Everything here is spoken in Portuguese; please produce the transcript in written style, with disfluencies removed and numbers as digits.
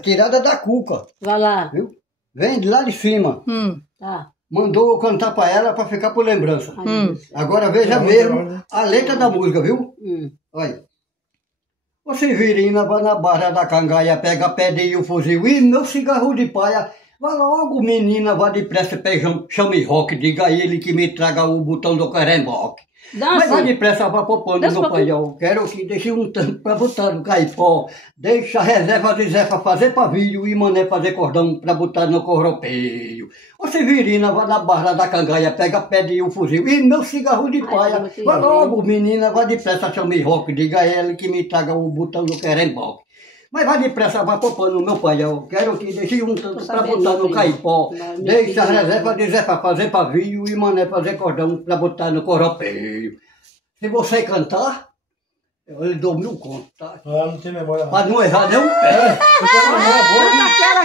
tirada da cuca. Vai lá. Viu? Vem de lá de cima. Tá. Mandou eu cantar pra ela pra ficar por lembrança. Ai, meu Deus. Agora veja mesmo a letra da música, viu? Olha. Você virina, vai na barra da cangaia, pega a pedra e o fuzil, e meu cigarro de paia. Vai logo, menina, vá depressa, chame rock, diga a ele que me traga o botão do caremboque. Mas vai depressa, vá popando no paiol. Quero que deixe um tanto pra botar no caipó. Deixa a reserva de Zé pra fazer pavio e mané fazer cordão pra botar no coropeio. Você virina, vai na barra da cangaia, pega a pedra e o fuzil, e meu cigarro de paia. Vai logo, menina, vá depressa, chame rock, diga a ele que me traga o botão do caremboque. Mas vai depressa, vai popando no meu paiol. Quero que deixe um tanto pra botar no caipó. Deixa a reserva de Zé pra fazer pavio e mané fazer cordão pra botar no coropeio. Se você cantar, eu lhe dou 1000 contos, tá? Ah, não tem memória. Pra não errar nenhum pé. Eu tenho memória boa.